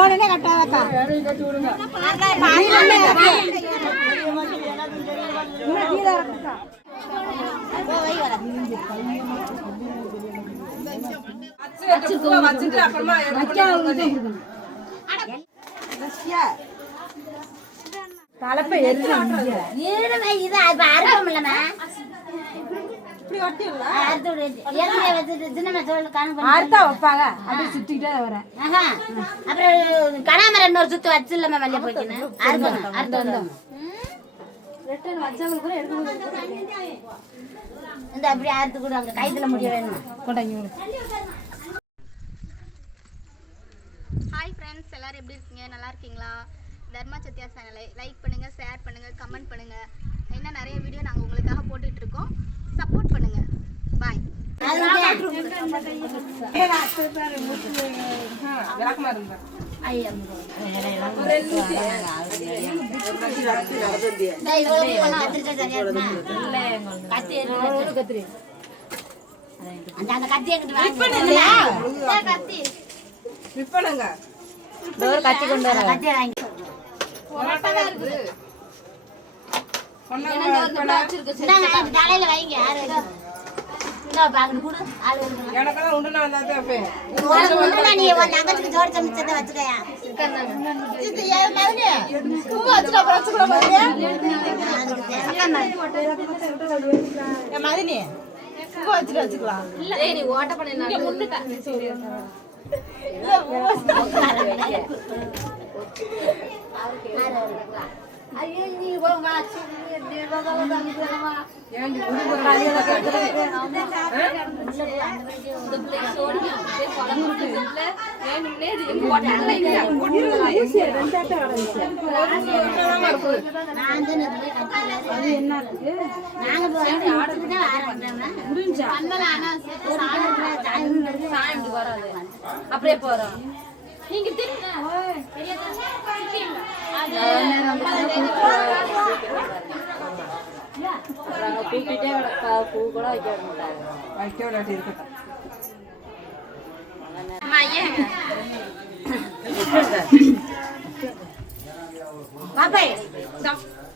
உடனே கட்டாதக்கா. கனாமரம் இன்னொரு சுத்து வச்சிடலாமா மல்லிகை போய்க்குன்னு இந்த அப்படி அறுத்து கூட அங்க கைத்துல முடிய வேணுமா கொண்டாங்க. ஹாய் ஃப்ரெண்ட்ஸ், எல்லாரும் எப்படி இருக்கீங்க? நல்லா இருக்கீங்களா? தர்மா சத்யா சேனலை லைக் பண்ணுங்க, ஷேர் பண்ணுங்க, கமெண்ட் பண்ணுங்க. இன்னும் நிறைய வீடியோ நாங்கள் உங்களுக்காக போட்டுட்டு இருக்கோம். சப்போர்ட் பண்ணுங்க. பாய். கத்தி கொண்டு வர தலையில வைங்க. வச்சுக்கலாம். ஐயோ நீங்க போங்க அப்படியே போறோம். நீங்க கூப்பிட்டே பூ கூட வைக்க விடாட்டி இருக்கட்டும்.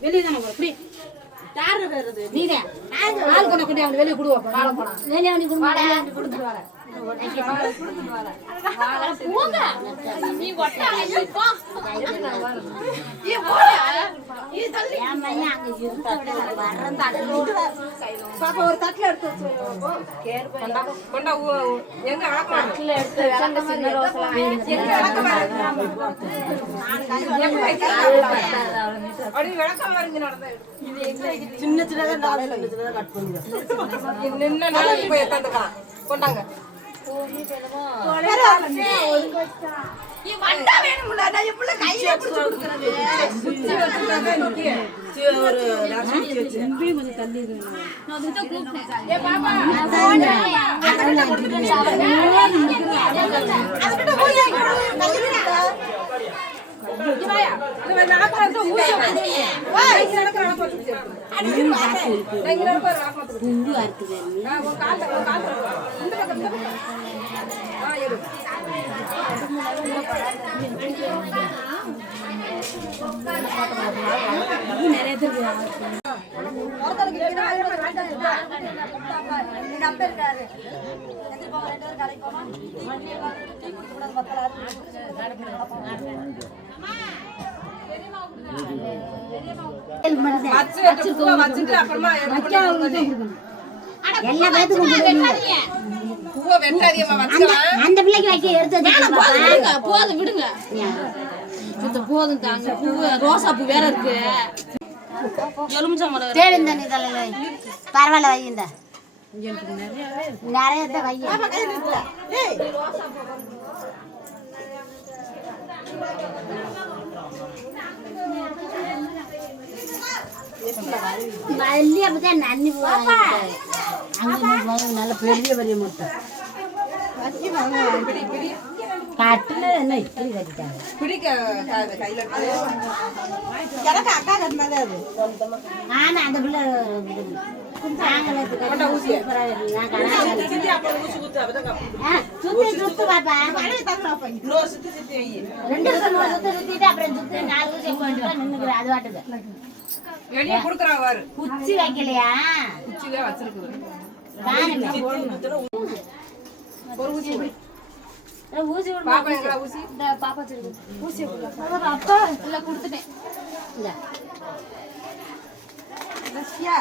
வெளியே தானே இப்படி யாரு வருது? நீதான் ஆள் கொண்ட கொண்டு அவங்க வெளியே கொடுவோம். வெளியே வண்டி கொடுத்துட்டு வர ஒரு தட்டுல எடுத்து சின்ன சின்னதான் கட் பண்ணுங்க. கொண்டாங்க. அந்த பிள்ளைக்கு வைக்க எடுத்து போதும் விடுங்க. போதும் தாங்க. ரோசா பூ வேற இருக்கு. எலுமிச்சம்பழம் தேவைந்தானே தலையில பரவாயில்ல வையுந்த நிறைய வைய மல்லி அப்பதான் நன்னி போவாங்க. நல்ல பெரிய பெரிய முட்டை கட்டுல என்ன இப்படி கட்டிட்டாங்க. ஆனா அந்த பிள்ளை சுத்து பாப்பா ரெண்டு சுத்திட்டு அப்புறம் சுத்தி 4 ஊசி போட்டு நின்னுக்குற அது வாட்டுது வெளிய குடுக்குறாங்க பாரு. குச்சி வைக்கலையா குச்சிவே வச்சிருக்குது. ஒரு ஊசி ஊசி பாப்பா எங்கடா ஊசி? இந்த பாப்பா வச்சிருக்கு ஊசி அப்பா இல்ல கொடுத்துட்டேன் இல்ல ரஷ்யா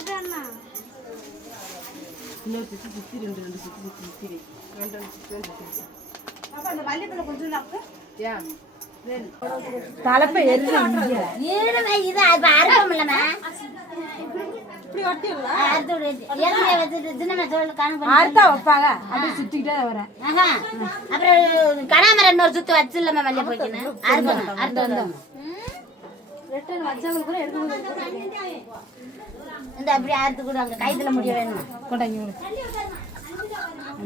இதண்ணா இன்னொரு சுத்தி ரெண்டு சுத்தி. அப்ப அந்த வள்ளிப்பழம் கொஞ்சம் நாக்கு ஏன்? தலைப்பை எரிஞ்சாங்க ஏறுமே இது அது அறுப்பம் இல்லமா இப்படி ஒட்டிடல அறுத்து ஏற்கனவே வச்சுட்டு சின்ன தோல் கணக்கு அடுத்தா வைப்பாங்க அப்படியே சுத்திக்கிட்டே வரேன் ஆஹா அப்புறம் கனாமரம் இன்னொரு சுத்து வச்சு இல்லம்மா மல்லிகை போய்க்கணும் அறுக்கணும் அறுத்து வந்தோம் ரிட்டர்ன் வச்சவங்க கூட எடுத்து இந்த அப்படி அறுத்து கூட அங்க கைத்துல முடிய வேணுமா கொண்டாங்க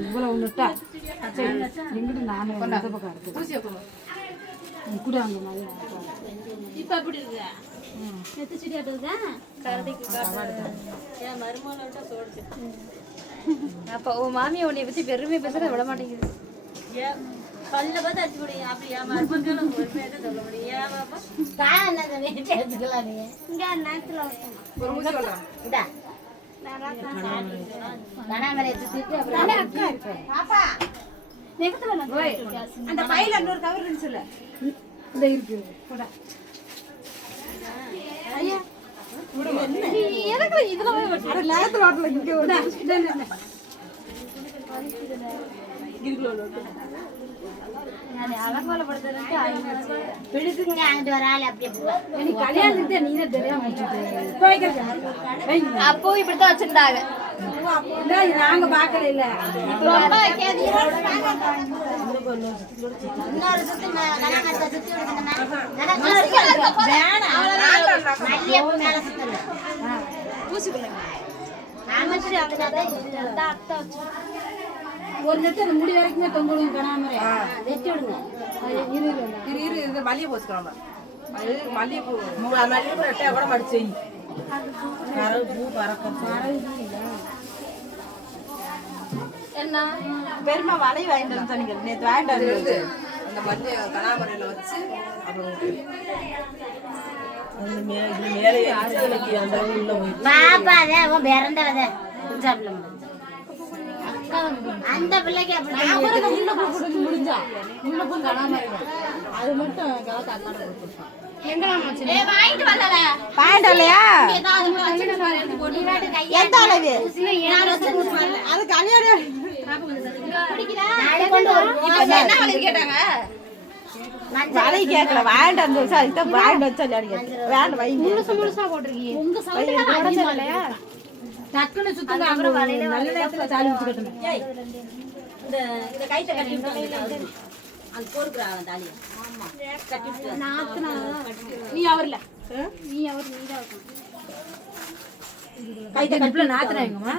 இவ்வளவு ஒண்ணுட்டா எங்கிட்ட நானே இந்த பக்கம் இருக்கு ஊசியை கொடு. கூட அங்க மாதிரி இப்ப எப்படி இருக்கு நெத்து சிடியாட்டு இருக்கா கரடிக்கு என் மருமகளோட சோடிச்சு அப்ப உன் மாமியை உன்னை பத்தி பெருமை பேசுற விட மாட்டேங்குது பல்ல பார்த்து அடிச்சு முடியும் அப்படி என் மருமகளும் உண்மையாக சொல்ல முடியும் ஏன் பாப்பா காய் என்ன வீட்டு எடுத்துக்கலாம் நீ இங்க நேரத்துல ஒரு ஊசி கொண்டா. இதா கனாமரம் சுத்திட்டு அப்புறம் பாப்பா அந்த பையில இன்னொரு கவர் இருந்துச்சுல இந்த இருக்கு கூட எனக்கு இதுல அட நேரத்துல ஓட்டல இங்க ஒரு அலங்கோலப்படுத்துறதுக்கு பிடிக்குங்க அங்கிட்டு வர ஆள் அப்படியே போவா நீ கல்யாணத்துக்கு நீ தான் தெரியாம முடிச்சிட்டு அப்போ இப்படித்தான் வச்சிருந்தாங்க இல்ல நாங்க பாக்கல இல்ல ரொம்ப கேதி இன்னொரு சுத்தி கனாமரத்தை சுத்தி விடுங்கம்மா மல்லிகைப்பூ மேல சுத்தல ஊசிக்குள்ள நாமச்சு அத்தை வச்சு ஒரு நெட்டு அந்த முடி வரைக்குமே தொங்கலும் கனாமரம் வெட்டி விடுங்க இரு இது மல்லிகை போச்சுக்காம. அது மல்லிகைப்பூ. மல்லிகைப்பூ ரெட்டையா கூட மடிச்சு பூ பறக்கும் என்ன பெருமை வலை வாங்கிட்டு வந்து சொன்னீங்க நேற்று வாங்கிட்டு வந்து எடுத்து அந்த மல்லிகை கனாமரையில வச்சு அப்புறம் பாப்பா அதே அவன் பிறந்தவத குஞ்சாப்பிள்ள அந்த பிள்ளைக்கு அப்படி முடிஞ்சா முன்னப்பூ கனாமரம் அது மட்டும் கலக்க அண்ணாட கொடுத்துருப்பான் வாங்கிட்டு வரல வாங்கிட்டு வரலையா எந்த அளவு அது கல்யாணம் என்ன வழி கேட்டாங்க வலை கேட்கல வாங்கிட்டு வந்து வச்சா அதுதான் வாங்கிட்டு வச்சா வேண்டாம் வைங்க முழுசா போட்டிருக்கீங்க உங்க சவுண்ட் இல்லையா டக்குன்னு சுத்துங்க அப்புறம் நல்ல நேரத்துல தாலி வச்சு கட்டணும் இந்த கைத்த கட்டி அது போடுறாங்க தாலியை நீ அவர்ல நீ அவர் நீதான் இருக்கணும் கைத்த கட்டுல நாத்துறாங்கம்மா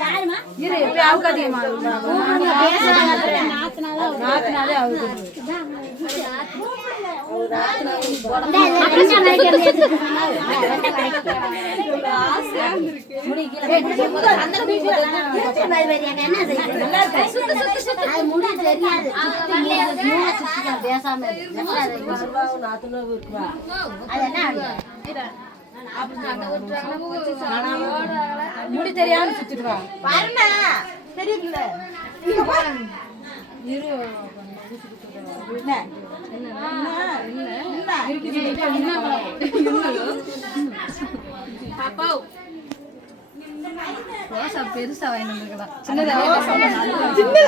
யாருமா இரு இப்ப அவுக்காதீங்கம்மா நாத்துனாலே அவுக்கு முடி தெரியாம சுத்திட்டு வா தெரியல இரு பாப்பா ரோசா பெருசா வாங்கி வந்துருக்கலாம் சின்னது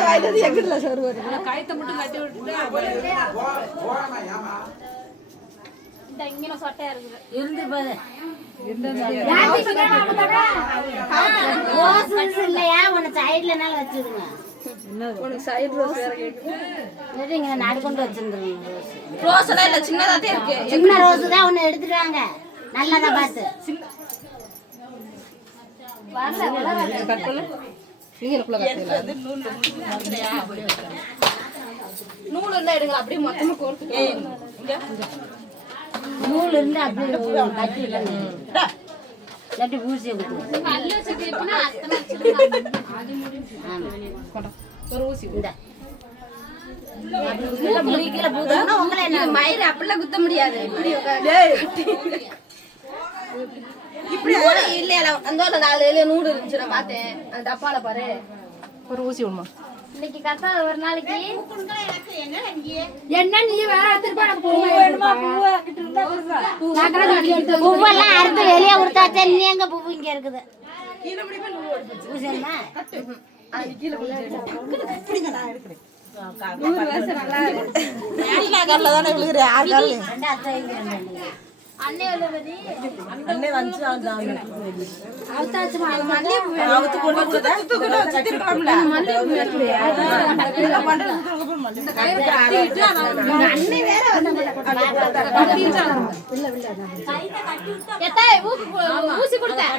வாங்கிட்டு எங்கிட்ட சொல்லுவாரு கயத்தை மட்டும் கட்டி விட்டுட்டு இந்த இங்க சொட்டையா இருக்குது இருந்து பாரு இருந்து இல்லையா உன்னை சைட்லனால வச்சிருங்க உனக்கு சைடு ரோஸ் வேற கேக்குது இங்க நடு கொண்டு வச்சிருந்துருங்க ரோஸ் எல்லாம் இல்ல சின்னதாதே இருக்கு சின்ன ரோஸ் தான் ஒண்ணு எடுத்துட்டு வாங்க நல்லதா பார்த்து வரல கட் பண்ணு. நீங்களுக்குள்ள கட் நூல் இருந்தா எடுங்க அப்படியே மொத்தமா கோர்த்து இருந்து அப்படியே கட்டி இல்லாட்டி ஊசியை கொடுத்து கல்லு வச்சு கேட்பினா அத்தனை வச்சிருக்காங்க. ஒரு ஊசி இந்த முடிக்கல பூதா உங்களை என்ன மயிறு அப்படிலாம் குத்த முடியாது. இப்படி இல்லையா அந்த 4 நூறு இருந்துச்சு நான் பார்த்தேன். அந்த டப்பால பாரு ஒரு ஊசி விடுமா. இன்னைக்கு கத்தா ஒரு நாளைக்கு என்ன நீ வேற பூவெல்லாம் அறுத்து வெளியே கொடுத்தாச்சே. நீ எங்க பூ இங்க இருக்குது அண்ணே உள்ளபடி ஊசி கொடுத்தேன்.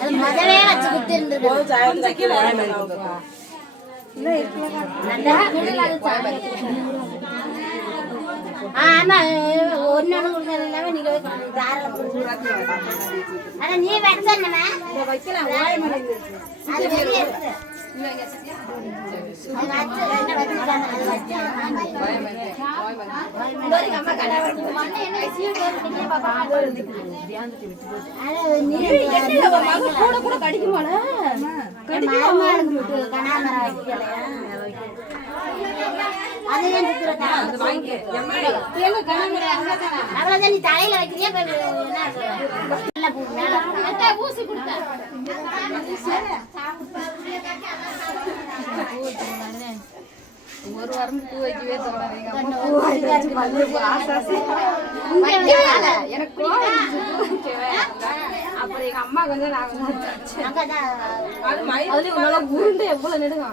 அது முதவே வச்சு குத்தி இருந்தது. ஆமா ஒன்னு கொடுத்தது இல்லாம நீங்க ஆனா நீ வச்சா அது வெளியே இருக்கு. அவ்வளவுதான் நீ தலையில வைக்கிறியா ஊசி கொடுத்தேன். ஒரு வாரம் பூ வைக்கவே தோணாது. எனக்கு அப்புறம் எங்க அம்மா கொஞ்சம் உருண்டு எவ்வளவு நெடுங்க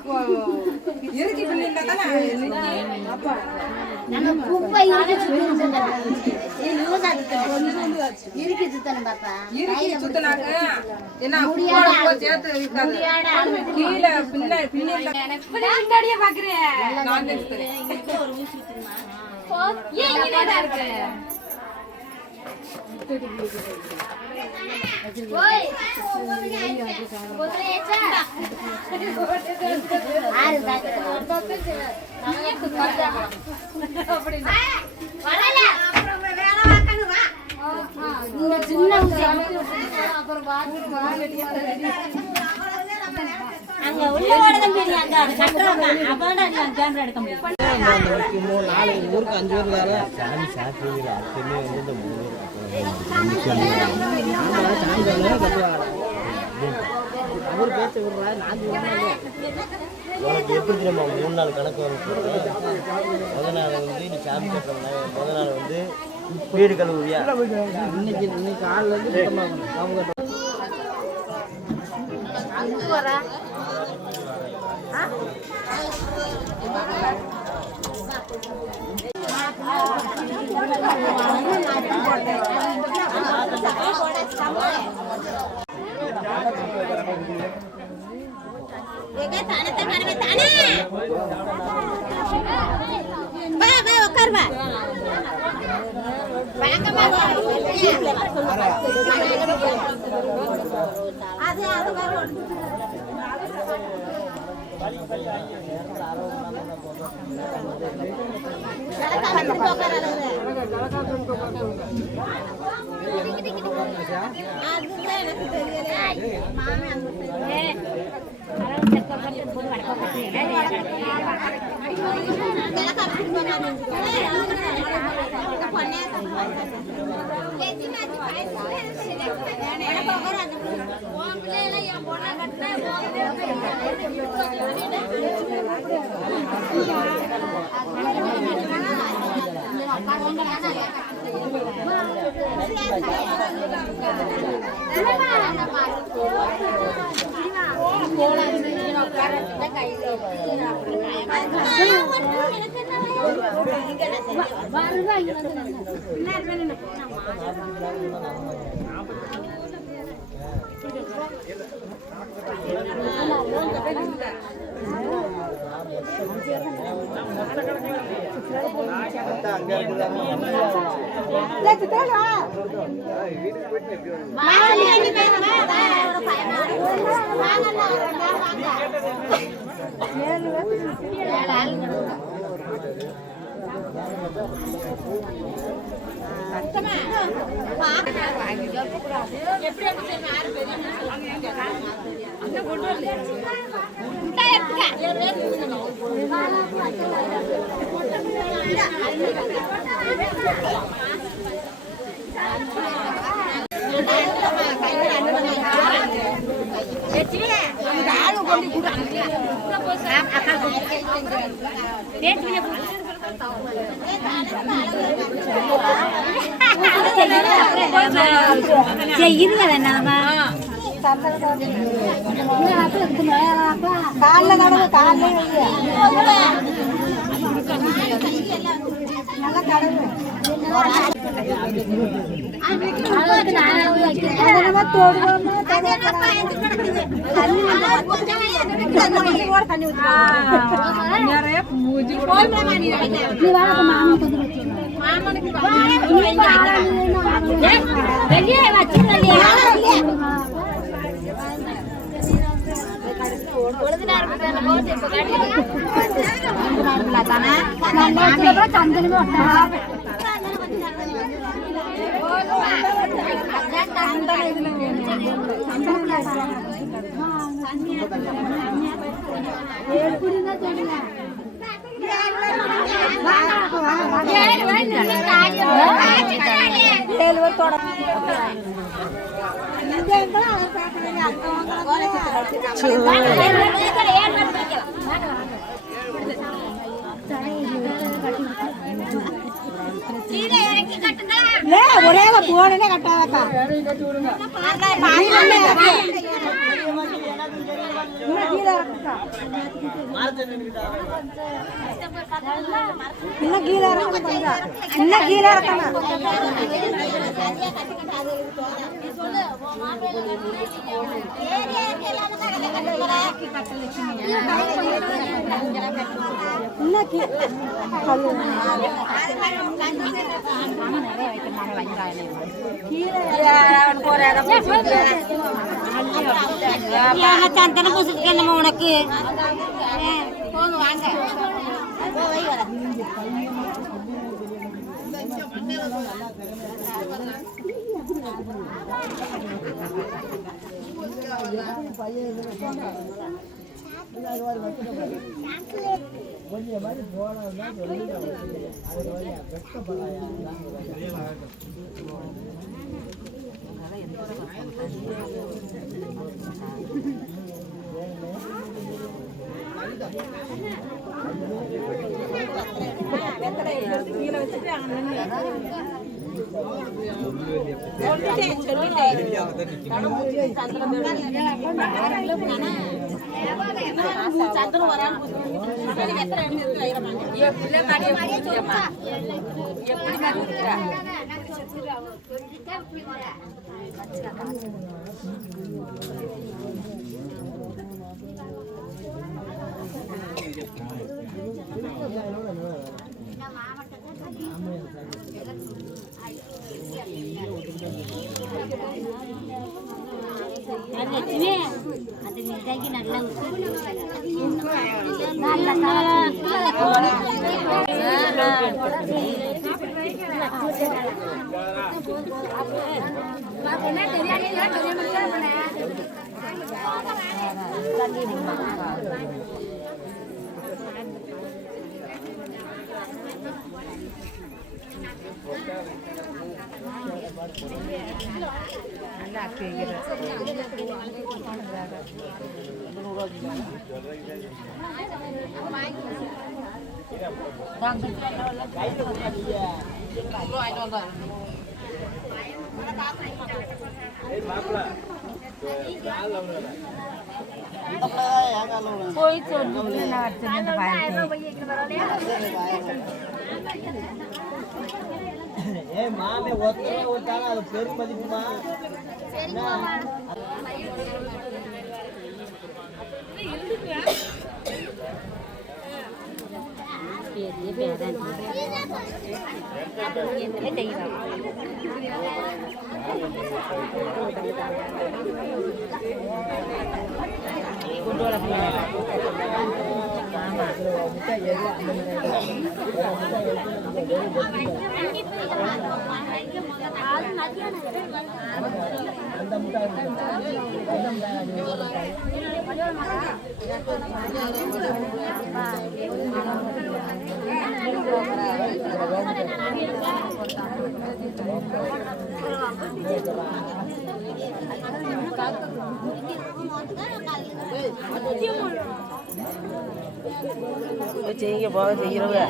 இருக்கு சுத்தனாங்க. என்ன சேர்த்து கீழே பின்னாடியே பாக்குறேன். அங்க உள்ள ஓடதான் பெரிய அங்க கட்டுறாங்க. அப்பதான் கேமரா எடுக்க முடியும். 4 ஊருக்கு 5 ஊர் வேற சாமி சாப்பிடுவீங்க. அத்தனை வந்து இந்த 3 அவர் பேச்சு விடுறாரு. 4 உனக்கு எப்படி தெரியுமா 3 நாள் கணக்கு வந்து முதல் நாள் வந்து நீ சாமி கட்டுறோம்னா முதல் நாள் வந்து வீடு கழுவுறியா. இன்னைக்கு காலில் இருந்து அவங்க உட்காருவா அது வருவாங்க. ஒரே போனே கட்டாதக்கா இன்னும் கீழே இன்னும் கீழே இருக்கணும் சந்தன பூசிட்டு நம்ம உனக்கு வாங்க மாமே ஒத்தனை ஒட்டாலும் அது பெரும் மதிப்புமா சரி செய்ய போக செய்கிறவங்க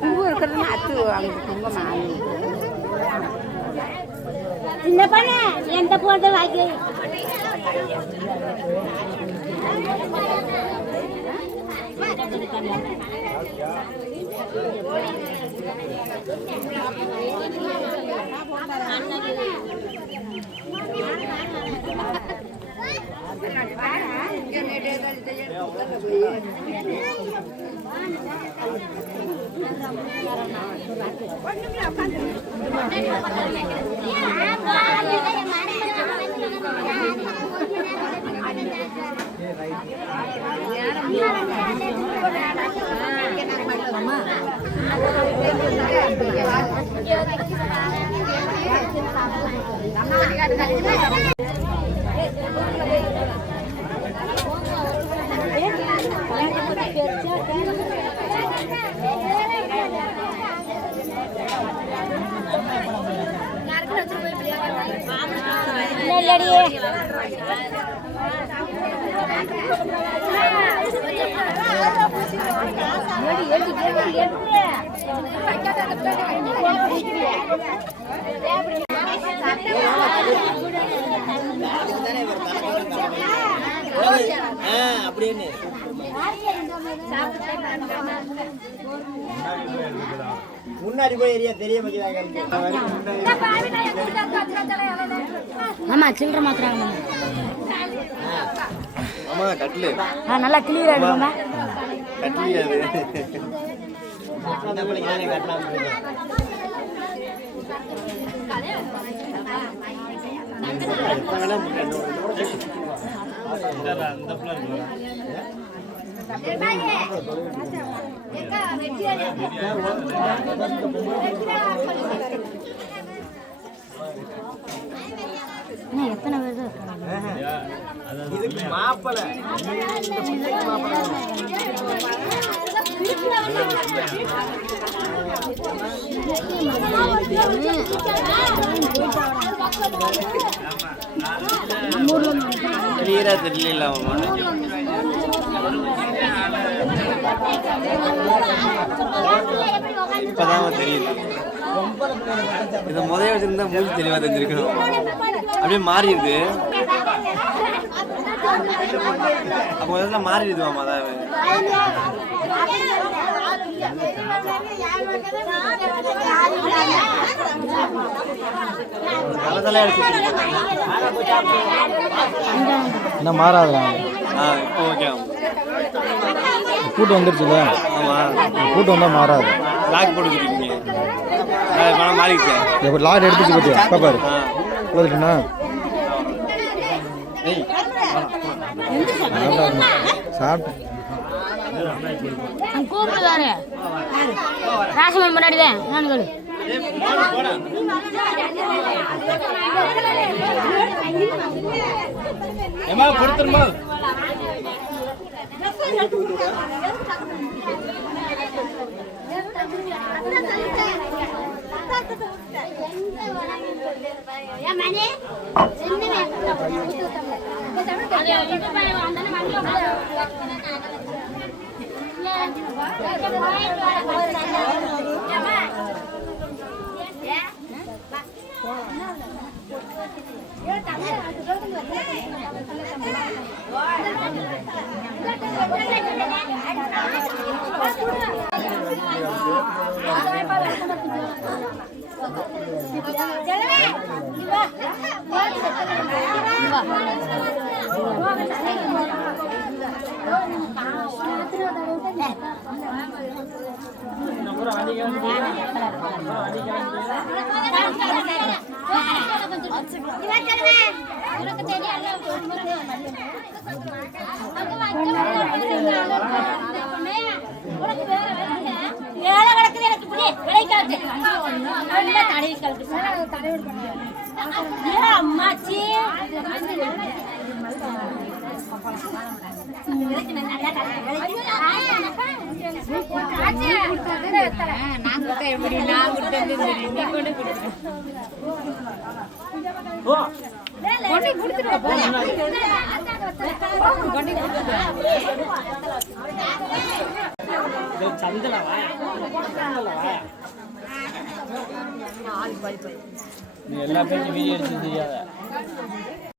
பூ இருக்கிறதுனா அத்து சின்ன பண்ண எந்த போட்டு வாங்கி அப்படின்னு முன்னாடி போய் ஏரியா தெரிய வைக்கிறாங்க. ஆமா சில்லற மாத்துறாங்க ஆமா கட்லு நல்லா கிளியரா இருக்குமா கட்லி அது அந்த பிள்ளைங்க தானே கட்டலாம். எத்தனை வருது இதுக்கு மாப்பிளை கிளியரா தெரியல. இப்பதான் தெரியுது. இதை முதல்ல வச்சிருந்தா மூஞ்சி தெளிவா தெரிஞ்சிருக்கணும். அப்படியே மாறிடுது. அப்போ முதல்ல மாறிடுதுவாமா அதாவது என்ன மாறாதுடா. இப்போ ஓகே. கூட்டு வந்துருச்சுல. ஆமா கூட்டு வந்தா மாறாது. லாக் போட்டுக்கிட்டீங்க மாறிடுச்சு. இப்போ லாக் எடுத்துச்சு பத்தியா பாப்பாரு போதுட்டுண்ணா. சாப்பிட்டு கூப்பிடுவாரு ராசமன் முன்னாடிதான் நானுங்கள் ஏமா கொடுத்துருமா. அம்மாச்சி நீ எல்லா பேரும் வீடியோ எடுத்து தெரியாத